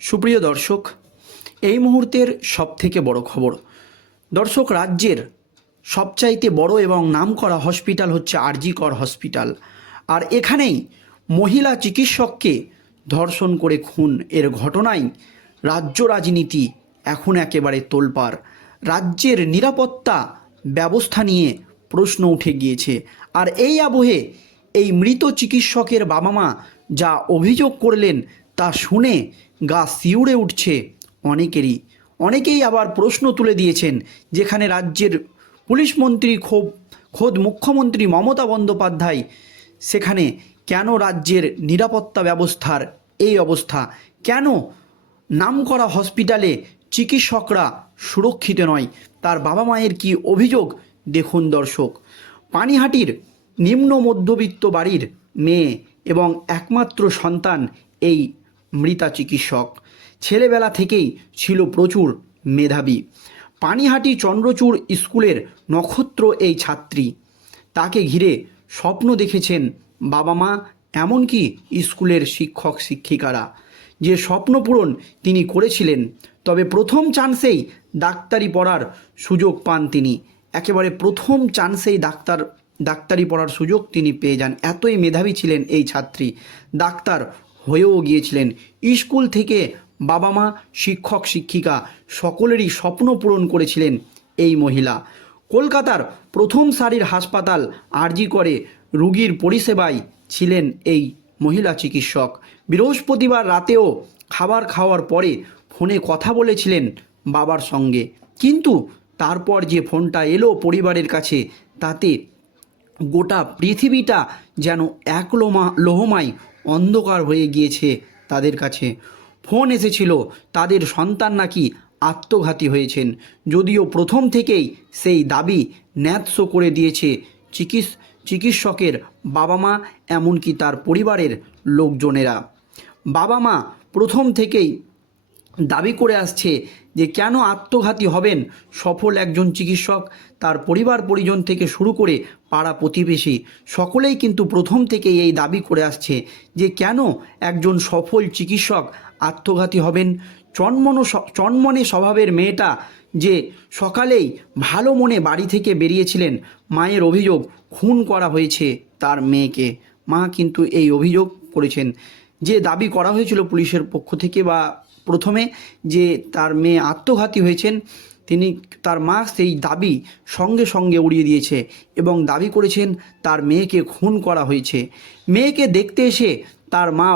সুপ্রিয় দর্শক, এই মুহূর্তের সবথেকে বড় খবর। দর্শক, রাজ্যের সবচাইতে বড় এবং নামকরা হসপিটাল হচ্ছে আরজিকর হসপিটাল। আর এখানেই মহিলা চিকিৎসককে ধর্ষণ করে খুন। এর ঘটনায় রাজ্য রাজনীতি এখন একেবারে তোলপাড়। রাজ্যের নিরাপত্তা ব্যবস্থা নিয়ে প্রশ্ন উঠে গিয়েছে। আর এই আবহে এই মৃত চিকিৎসকের বাবা মা যা অভিযোগ করলেন তা শুনে গা শিউড়ে উঠছে অনেকেরই। অনেকেই আবার প্রশ্ন তুলে দিয়েছেন, যেখানে রাজ্যের পুলিশ মন্ত্রী খোদ খোদ মুখ্যমন্ত্রী মমতা বন্দ্যোপাধ্যায়, সেখানে কেন রাজ্যের নিরাপত্তা ব্যবস্থার এই অবস্থা? কেন নামকরা হসপিটালে চিকিৎসকরা সুরক্ষিত নয়? তার বাবা মায়ের কি অভিযোগ? দেখুন দর্শক। পানিহাটির নিম্ন মধ্যবিত্ত বাড়ির মেয়ে এবং একমাত্র সন্তান এই মৃতা চিকিৎসক। ছেলেবেলা থেকেই ছিল প্রচুর মেধাবী। পানিহাটি চন্দ্রচূড় স্কুলের নক্ষত্র এই ছাত্রী। তাকে ঘিরে স্বপ্ন দেখেছেন বাবা মা, এমনকি স্কুলের শিক্ষক শিক্ষিকারা। যে স্বপ্ন পূরণ তিনি করেছিলেন, তবে প্রথম চান্সেই ডাক্তারি পড়ার সুযোগ পান তিনি। একেবারে প্রথম চান্সেই ডাক্তার, ডাক্তারি পড়ার সুযোগ তিনি পেয়ে যান। এতই মেধাবী ছিলেন এই ছাত্রী। ডাক্তার হয়েও গিয়েছিলেন। স্কুল থেকে বাবা মা শিক্ষক, শিক্ষিকা সকলেরই স্বপ্ন পূরণ করেছিলেন এই মহিলা। কলকাতার প্রথম সারির হাসপাতাল আরজি করে রুগীর পরিষেবায় ছিলেন এই মহিলা চিকিৎসক। বৃহস্পতিবার রাতেও খাবার খাওয়ার পরে ফোনে কথা বলেছিলেন বাবার সঙ্গে। কিন্তু তারপর যে ফোনটা এলো পরিবারের কাছে, তাতে গোটা পৃথিবীটা যেন এক লোমা লোহমায় অন্ধকার হয়ে গিয়েছে তাদের কাছে। ফোন এসেছিল, তাদের সন্তান নাকি আত্মঘাতী হয়েছেন। যদিও প্রথম থেকেই সেই দাবি ন্যায্য করে দিয়েছে চিকিৎস, চিকিৎসকের বাবা মা এমনকি তার পরিবারের লোকজনেরা। বাবা মা প্রথম থেকেই দাবি করে আসছে যে কেন আত্মঘাতী হবেন সফল একজন চিকিৎসক, তার পরিবার পরিজন থেকে শুরু করে পাড়া প্রতিবেশী, সকলেই কিন্তু প্রথম থেকে এই দাবি করে আসছে যে কেন একজন সফল চিকিৎসক আত্মঘাতী হবেন। চন্মন চন্মনে স্বভাবের মেয়েটা যে সকালেই ভালো মনে বাড়ি থেকে বেরিয়েছিলেন, মায়ের অভিযোগ খুন করা হয়েছে তার মেয়েকে। মা কিন্তু এই অভিযোগ করেছেন। যে দাবি করা হয়েছিল পুলিশের পক্ষ থেকে বা প্রথমে যে তার মেয়ে আত্মঘাতী হয়েছেন, তিনি তার মা সেই দাবি সঙ্গে সঙ্গে উড়িয়ে দিয়েছে এবং দাবি করেছেন তার মেয়েকে খুন করা হয়েছে। মেয়েকে দেখতে এসে তার মা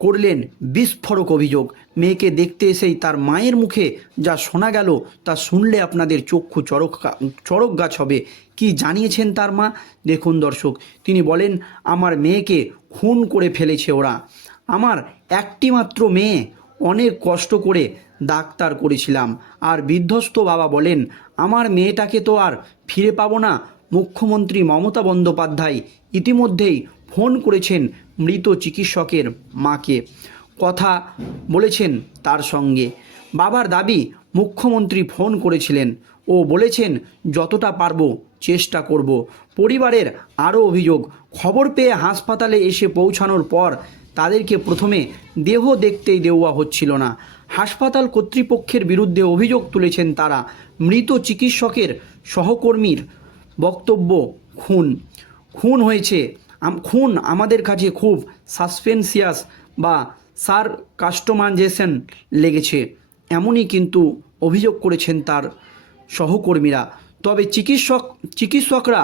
করলেন বিস্ফোরক অভিযোগ। মেয়েকে দেখতে এসেই তার মায়ের মুখে যা শোনা গেল তা শুনলে আপনাদের চক্ষু চরক চরক গাছ হবে। কি জানিয়েছেন তার মা? দেখুন দর্শক, তিনি বলেন, আমার মেয়েকে খুন করে ফেলেছে ওরা। আমার একটি মাত্র মেয়ে অনেক কষ্ট করে ডাক্তার করেছিলাম। আর বিধ্বস্ত বাবা বলেন, আমার মেয়েটাকে তো আর ফিরে পাবো না। মুখ্যমন্ত্রী মমতা বন্দ্যোপাধ্যায় ইতিমধ্যেই ফোন করেছেন মৃত চিকিৎসকের মাকে। কথা বলেছেন তার সঙ্গে। বাবার দাবি, মুখ্যমন্ত্রী ফোন করেছিলেন। ও বলেছেন, যতটা পারব চেষ্টা করব। পরিবারের আরও অভিযোগ, খবর পেয়ে হাসপাতালে এসে পৌঁছানোর পর তাদেরকে প্রথমে দেহ দেখতেই দেওয়া হচ্ছিল না। হাসপাতাল কর্তৃপক্ষের বিরুদ্ধে অভিযোগ তুলেছেন তারা। মৃত চিকিৎসকের সহকর্মীর বক্তব্য, খুন। খুন হয়েছে। খুন আমাদের কাছে খুব সাসপেন্সিয়াস বা সার কাস্টমাইজেশন লেগেছে, এমনই কিন্তু অভিযোগ করেছেন তার সহকর্মীরা। তবে চিকিৎসক, চিকিৎসকরা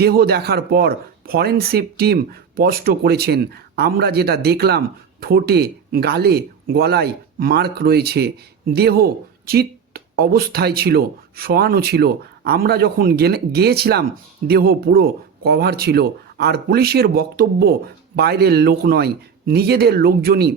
দেহ দেখার পর ফরেনসিক টিম স্পষ্ট করেছেন আমরা যেটা দেখলাম, ঠোঁটে, গালে, গলায় মার্ক রয়েছে। দেহ চিত অবস্থায় ছিল, শোয়ানো ছিল। আমরা যখন গিয়েছিলাম, দেহ পুরো কভার ছিল। আর পুলিশের বক্তব্য বাইরের লোক নয়, নিজেদের লোকজনই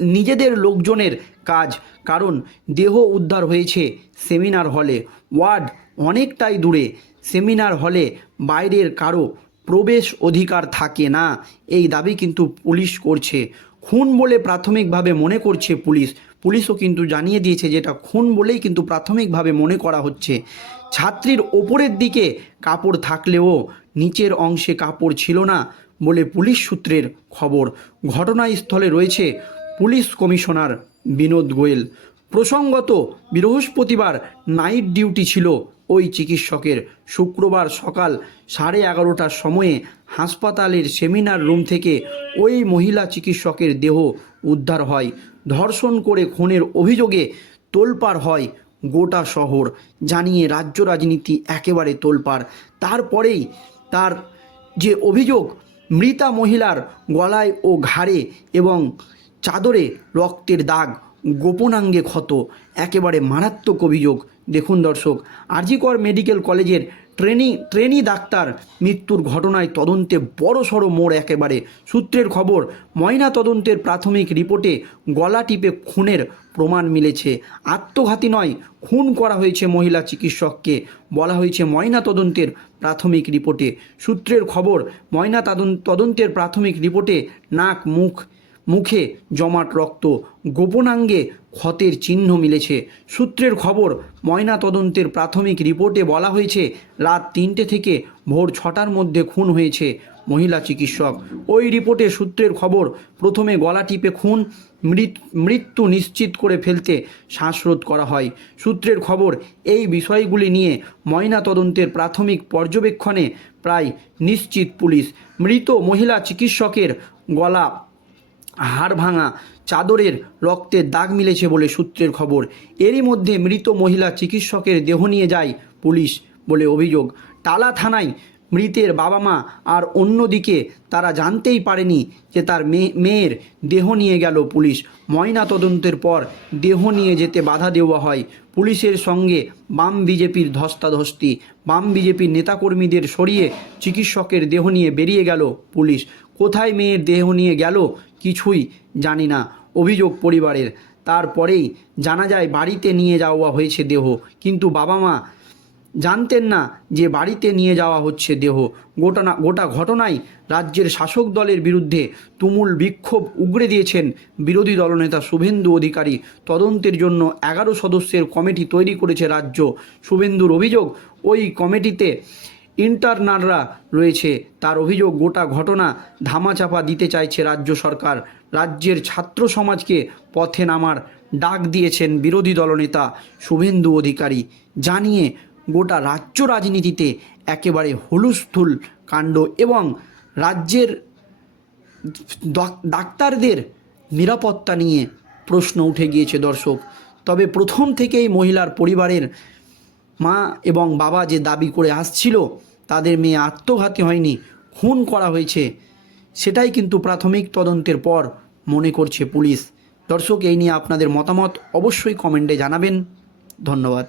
নিজেদের লোকজনের কাজ। কারণ দেহ উদ্ধার হয়েছে সেমিনার হলে। ওয়ার্ড অনেকটাই দূরে। সেমিনার হলে বাইরের কারও প্রবেশ অধিকার থাকে না। এই দাবি কিন্তু পুলিশ করছে। খুন বলে প্রাথমিকভাবে মনে করছে পুলিশ। পুলিশও কিন্তু জানিয়ে দিয়েছে যেটা খুন বলেই কিন্তু প্রাথমিকভাবে মনে করা হচ্ছে। ছাত্রীর ওপরের দিকে কাপড় থাকলেও নিচের অংশে কাপড় ছিল না বলে পুলিশ সূত্রের খবর। ঘটনাস্থলে রয়েছে পুলিশ কমিশনার বিনোদ গোয়েল। প্রসঙ্গত, বৃহস্পতিবার নাইট ডিউটি ছিল ওই চিকিৎসকের। শুক্রবার সকাল সাড়ে এগারোটার সময়ে হাসপাতালের সেমিনার রুম থেকে ওই মহিলা চিকিৎসকের দেহ উদ্ধার হয়। ধর্ষণ করে খুনের অভিযোগে তোলপাড় হয় গোটা শহর, জানিয়ে রাজ্য রাজনীতি একেবারে তোলপাড়। তারপরেই তার যে অভিযোগ, মৃতা মহিলার গলায় ও ঘাড়ে এবং চাদরে রক্তের দাগ গোপনাঙ্গে ক্ষত, একেবারে মারাত্মক অভিযোগ। দেখুন দর্শক, আরজিকর মেডিকেল কলেজের ট্রেনি ট্রেনি ডাক্তার মৃত্যুর ঘটনায় তদন্তে বড় সড়ো মোড় একেবারে। সূত্রের খবর ময়না তদন্তের প্রাথমিক রিপোর্টে গলা টিপে খুনের প্রমাণ মিলেছে। আত্মঘাতী নয়, খুন করা হয়েছে মহিলা চিকিৎসককে, বলা হয়েছে ময়না তদন্তের প্রাথমিক রিপোর্টে। সূত্রের খবর ময়না তদন- তদন্তের প্রাথমিক রিপোর্টে নাক, মুখ মুখে জমাট রক্ত, গোপনাঙ্গে ক্ষতের চিহ্ন মিলেছে। সূত্রের খবর ময়না তদন্তের প্রাথমিক রিপোর্টে বলা হয়েছে, রাত তিনটে থেকে ভোর ছটার মধ্যে খুন হয়েছে মহিলা চিকিৎসক। ওই রিপোর্টে সূত্রের খবর, প্রথমে গলা টিপে খুন, মৃত- মৃত্যু নিশ্চিত করে ফেলতে শ্বাসরোধ করা হয়। সূত্রের খবর, এই বিষয়গুলি নিয়ে ময়না তদন্তের প্রাথমিক পর্যবেক্ষণে প্রায় নিশ্চিত পুলিশ। মৃত মহিলা চিকিৎসকের গলা হাড় ভাঙা চাদরের রক্তের দাগ মিলেছে বলে সূত্রের খবর। এরই মধ্যে মৃত মহিলা চিকিৎসকের দেহ নিয়ে যায় পুলিশ বলে অভিযোগ। টালা থানায় মৃতের বাবা মা আর অন্যদিকে তারা জানতেই পারেনি যে তার মেয়ে মেয়ের দেহ নিয়ে গেল পুলিশ। ময়না তদন্তের পর দেহ নিয়ে যেতে বাধা দেওয়া হয়। পুলিশের সঙ্গে বাম বিজেপির ধস্তাধস্তি। বাম বিজেপির নেতাকর্মীদের সরিয়ে চিকিৎসকের দেহ নিয়ে বেরিয়ে গেল পুলিশ। কোথায় মেয়ের দেহ নিয়ে গেল কিছুই জানি না, অভিযোগ পরিবারের। তারপরেই জানা যায়, বাড়িতে নিয়ে যাওয়া হয়েছে দেহ। কিন্তু বাবা মা জানতেন না যে বাড়িতে নিয়ে যাওয়া হচ্ছে দেহ। গোটা গোটা ঘটনায় রাজ্যের শাসক দলের বিরুদ্ধে তুমুল বিক্ষোভ উগড়ে দিয়েছেন বিরোধী দলনেতা শুভেন্দু অধিকারী। তদন্তের জন্য এগারো সদস্যের কমিটি তৈরি করেছে রাজ্য। শুভেন্দুর অভিযোগ, ওই কমিটিতে ইন্টারনালরা রয়েছে। তার অভিযোগ, গোটা ঘটনা ধামাচাপা দিতে চাইছে রাজ্য সরকার। রাজ্যের ছাত্র সমাজকে পথে নামার ডাক দিয়েছেন বিরোধী দলনেতা শুভেন্দু অধিকারী। জানিয়ে গোটা রাজ্য রাজনীতিতে একেবারে হুলুস্থুল কাণ্ড এবং রাজ্যের ডাক্তারদের নিরাপত্তা নিয়ে প্রশ্ন উঠে গিয়েছে দর্শক। তবে প্রথম থেকেই মহিলার পরিবারের মা এবং বাবা যে দাবি করে আসছিল, তাদের মেয়ে আত্মঘাতী হয়নি, খুন করা হয়েছে। সেটাই কিন্তু প্রাথমিক তদন্তের পর মনে করছে পুলিশ। দর্শক, এই নিয়ে আপনাদের মতামত অবশ্যই কমেন্টে জানাবেন। ধন্যবাদ।